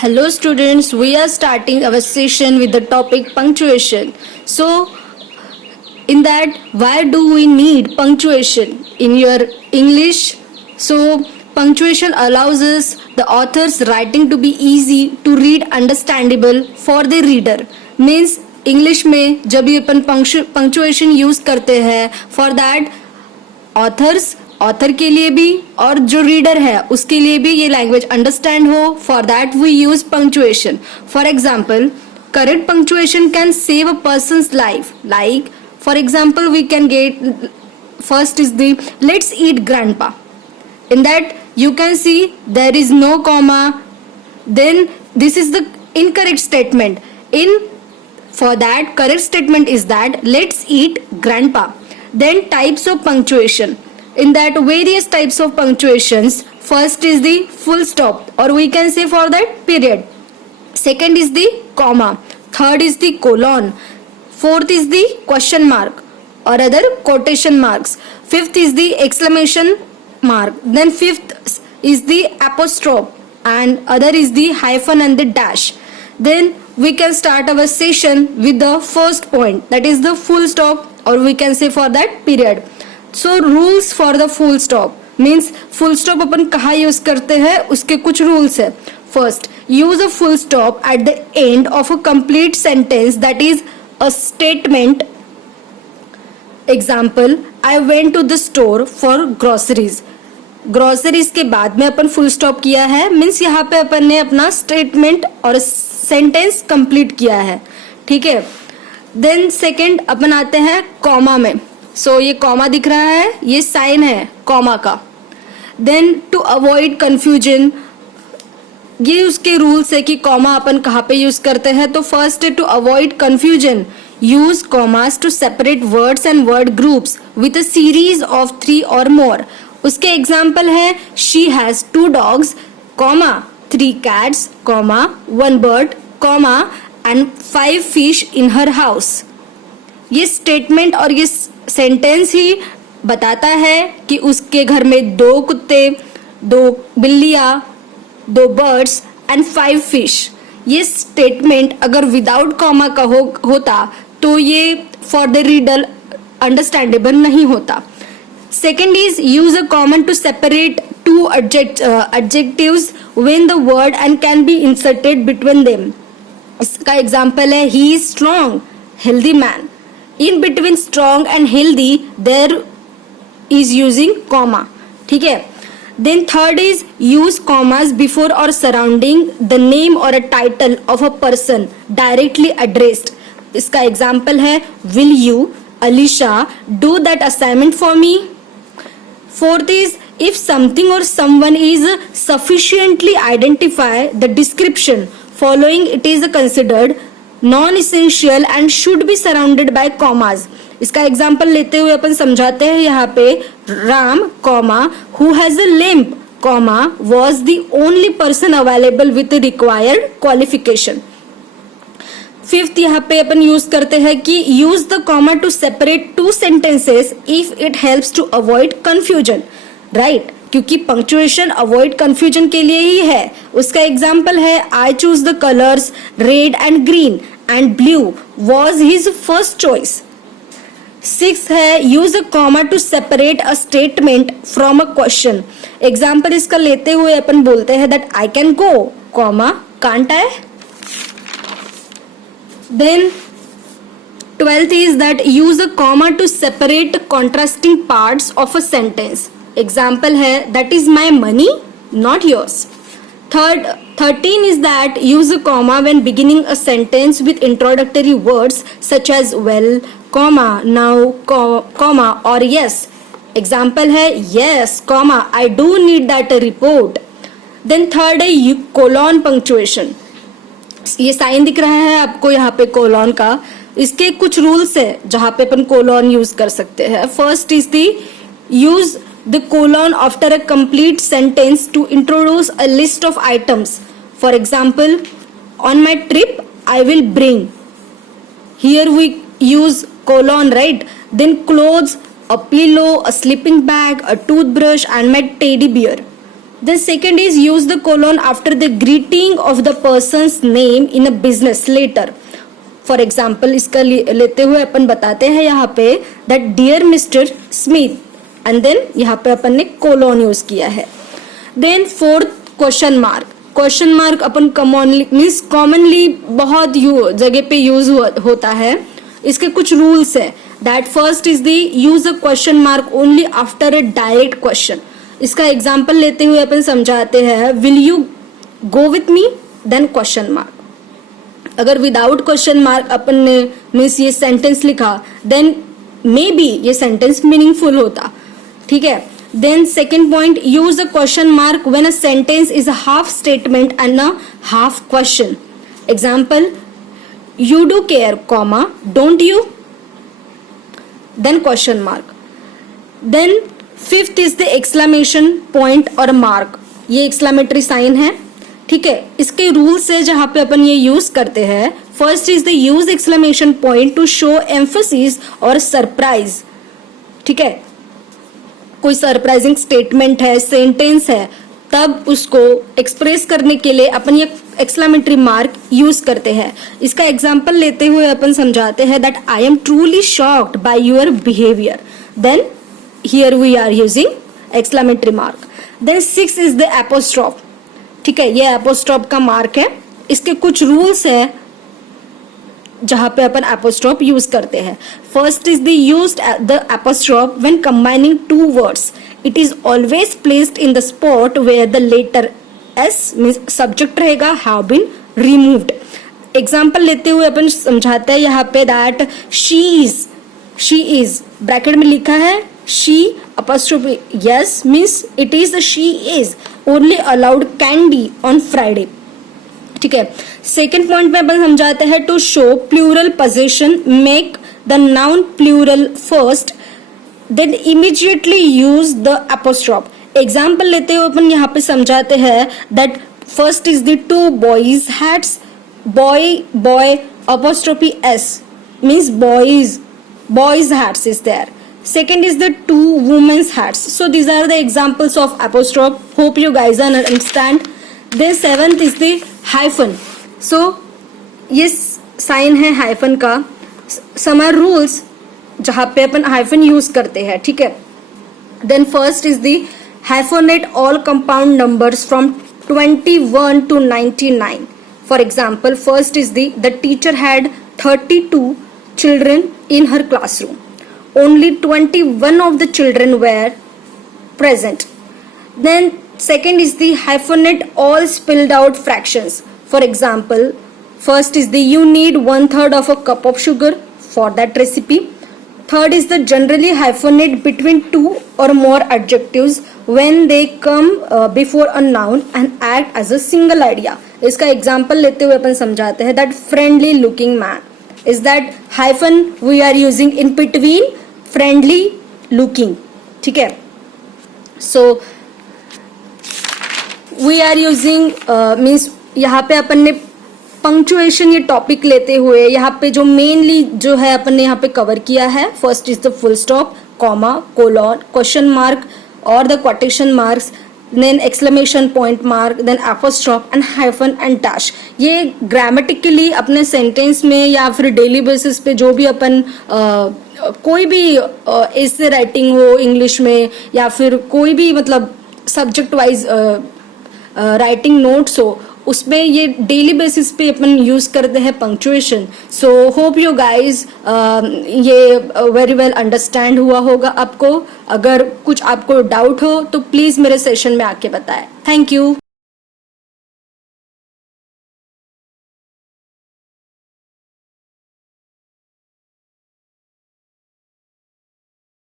Hello students, we are starting our session with the topic punctuation. So, in that, why do we need punctuation in your English? So, punctuation allows us the author's writing to be easy to read, understandable for the reader. Means English में जब भी अपन punctuation use करते हैं for that author के लिए भी और जो रीडर है उसके लिए भी ये लैंग्वेज अंडरस्टैंड हो. For that we use punctuation. For example, correct punctuation can save a person's life. Like for example we can get first is the let's eat grandpa. in that you can see there is no comma, then this is the incorrect statement. For that, correct statement is that let's eat grandpa. Then types of punctuation. In that, various types of punctuations. First is the full stop, or we can say for that period. Second is the comma. Third is the colon. Fourth is the question mark or other quotation marks. Fifth is the exclamation mark. Then fifth is the apostrophe, and other is the hyphen and the dash. Then we can start our session with the first point, that is the full stop, or we can say for that period. So rules for the full stop means full stop अपन कहाँ use करते हैं उसके कुछ rules है. First, use a full stop at the end of a complete sentence that is a statement. Example, I went to the store for groceries. Groceries के बाद में अपन फुल स्टॉप किया है, मीन्स यहाँ पे अपन ने अपना स्टेटमेंट और सेंटेंस कंप्लीट किया है. ठीक है. देन सेकंड अपन आते हैं कॉमा में. सो ये कॉमा दिख रहा है, ये साइन है कॉमा का. देन टू अवॉइड कंफ्यूजन, ये उसके रूल्स है कि कॉमा अपन कहाँ पे यूज करते हैं. तो फर्स्ट है to avoid confusion, use commas to separate words and word groups with a series of 3 or more. उसके एग्जाम्पल है she has 2 dogs, comma 3 cats, comma 1 bird, comma and 5 fish in her house. ये statement और ये sentence ही बताता है कि उसके घर में 2 कुत्ते, 2 बिल्लियाँ, 2 बर्ड्स एंड 5 फिश. ये स्टेटमेंट अगर विदाउट कॉमा का होता तो ये फॉर द रीडर अंडरस्टैंडेबल नहीं होता. Second is use a comma to separate 2 adjectives when the word and can be inserted between them. इसका एग्जाम्पल है he is strong, healthy man. In between strong and healthy there is using comma. ठीक है. Then third is use commas before or surrounding the name or a title of a person directly addressed. इसका example है will you, Alisha, do that assignment for me. Fourth is if something or someone is sufficiently identify the description following, it is considered non-essential and should be surrounded by commas. इसका example लेते हुए अपन समझाते हैं यहाँ पे Ram, comma who has a limp, comma was the only person available with required qualification. Fifth यहाँ पे अपन यूज करते हैं कि use the comma to separate 2 sentences if it helps to avoid confusion. Right, क्योंकि पंक्चुएशन अवॉइड कंफ्यूजन के लिए ही है. उसका एग्जाम्पल है I choose the colours red and green and blue was his first choice. Six है use a comma to separate a statement from a question. Example इसका लेते हुए अपन बोलते हैं that I can go, comma can't I. Then 12th is that use a comma to separate contrasting parts of a sentence. Example है that is my money, not yours. 13 is that use a comma when beginning a sentence with introductory words such as well, comma now, comma or yes. Example है yes, comma I do need that report. Then third है colon punctuation. ये sign दिख रहा है आपको यहाँ पे colon का. इसके कुछ रूल्स है जहाँ पे अपन कोलॉन यूज कर सकते हैं. First is the use the colon after a complete sentence to introduce a list of items. For example, on my trip I will bring, here we use colon, right. Then clothes, a pillow, a sleeping bag, a toothbrush and my teddy bear. Then second is use the colon after the greeting of the person's name in a business letter. For example इसका लेते हुए अपन बताते हैं यहाँ पे that dear mister Smith and then यहाँ पे अपन ने कोलोन यूज किया है. Then fourth question mark. Question mark अपन कॉमनली बहुत जगह पे यूज होता है. इसके कुछ रूल्स है. That first is the use a question mark only after a direct question. इसका एग्जाम्पल लेते हुए अपन समझाते हैं will you go with me, then question mark. अगर विदाउट क्वेश्चन मार्क अपन ने मीन्स ये सेंटेंस लिखा देन मे बी ये सेंटेंस मीनिंगफुल होता. ठीक है. Then second point use a question mark when a sentence is a half statement and a half question. Example you do care comma don't you, then question mark. Then fifth is the exclamation point और mark. ये exclamatory sign है. ठीक है. इसके rules है जहां पे अपन ये यूज करते हैं. First is the use exclamation point two show emphasis और सरप्राइज. ठीक है. कोई सरप्राइजिंग स्टेटमेंट है, सेंटेंस है, तब उसको एक्सप्रेस करने के लिए अपन ये एक्सक्लेमेटरी मार्क यूज करते हैं. इसका एग्जांपल लेते हुए अपन समझाते हैं that I am truly shocked by your behaviour. Then here we are using exclamatory mark. Then six is the apostrophe. ठीक है. ये एपोस्ट्रोफ का मार्क है. इसके कुछ रूल्स है जहां पे अपन एपोस्ट्रोफ यूज करते हैं. First is the used the apostrophe when combining two words. It is always placed in the spot where the letter S means subject रहेगा हैव बीन रिमूव्ड. एग्जांपल लेते हुए अपन समझाते हैं यहाँ पे दैट शी इज ब्रैकेट में लिखा है she apostrophe yes means it is the she is only allowed candy on Friday. ठीक है. सेकेंड पॉइंट में अपन समझाते हैं to show plural position make the noun plural first then immediately use the apostrophe. Example लेते हुए अपन यहाँ पे समझाते हैं that first is the two boys hats. Boy apostrophe s means boys hats is there. Second is the two women's hats. So these are the examples of apostrophe. Hope you guys understand. Then seventh is the hyphen. So ये sign है hyphen का. Some are rules जहाँ पे अपन hyphen use करते हैं. ठीक है. Then first is the hyphenate all compound numbers from 21 to 99. For example, first is the teacher had 32 children in her classroom. Only 21 of the children were present. Then second is the hyphenate all spelled out fractions. For example, first is the you need 1/3 of a cup of sugar for that recipe. Third is the generally hyphenate between two or more adjectives when they come before a noun and act as a single idea. इसका example लेते हुए अपन समझाते हैं that friendly looking man is that hyphen we are using in between friendly looking. ठीक है. So we are using means यहाँ पे अपन ने पंक्चुएशन ये टॉपिक लेते हुए यहाँ पे जो मेनली जो है अपन ने यहाँ पे कवर किया है. First is the full stop, comma, colon, question mark और the quotation marks, then exclamation point mark, then apostrophe and hyphen and dash. ये ग्रामेटिकली अपने सेंटेंस में या फिर डेली बेसिस पे जो भी अपन कोई भी ऐसे राइटिंग हो इंग्लिश में या फिर कोई भी मतलब सब्जेक्ट वाइज राइटिंग नोट्स हो उसमें ये डेली बेसिस पे अपन यूज करते हैं punctuation. So hope you guys ये वेरी वेल अंडरस्टैंड हुआ होगा आपको. अगर कुछ आपको डाउट हो तो प्लीज मेरे सेशन में आके बताएं. Thank you.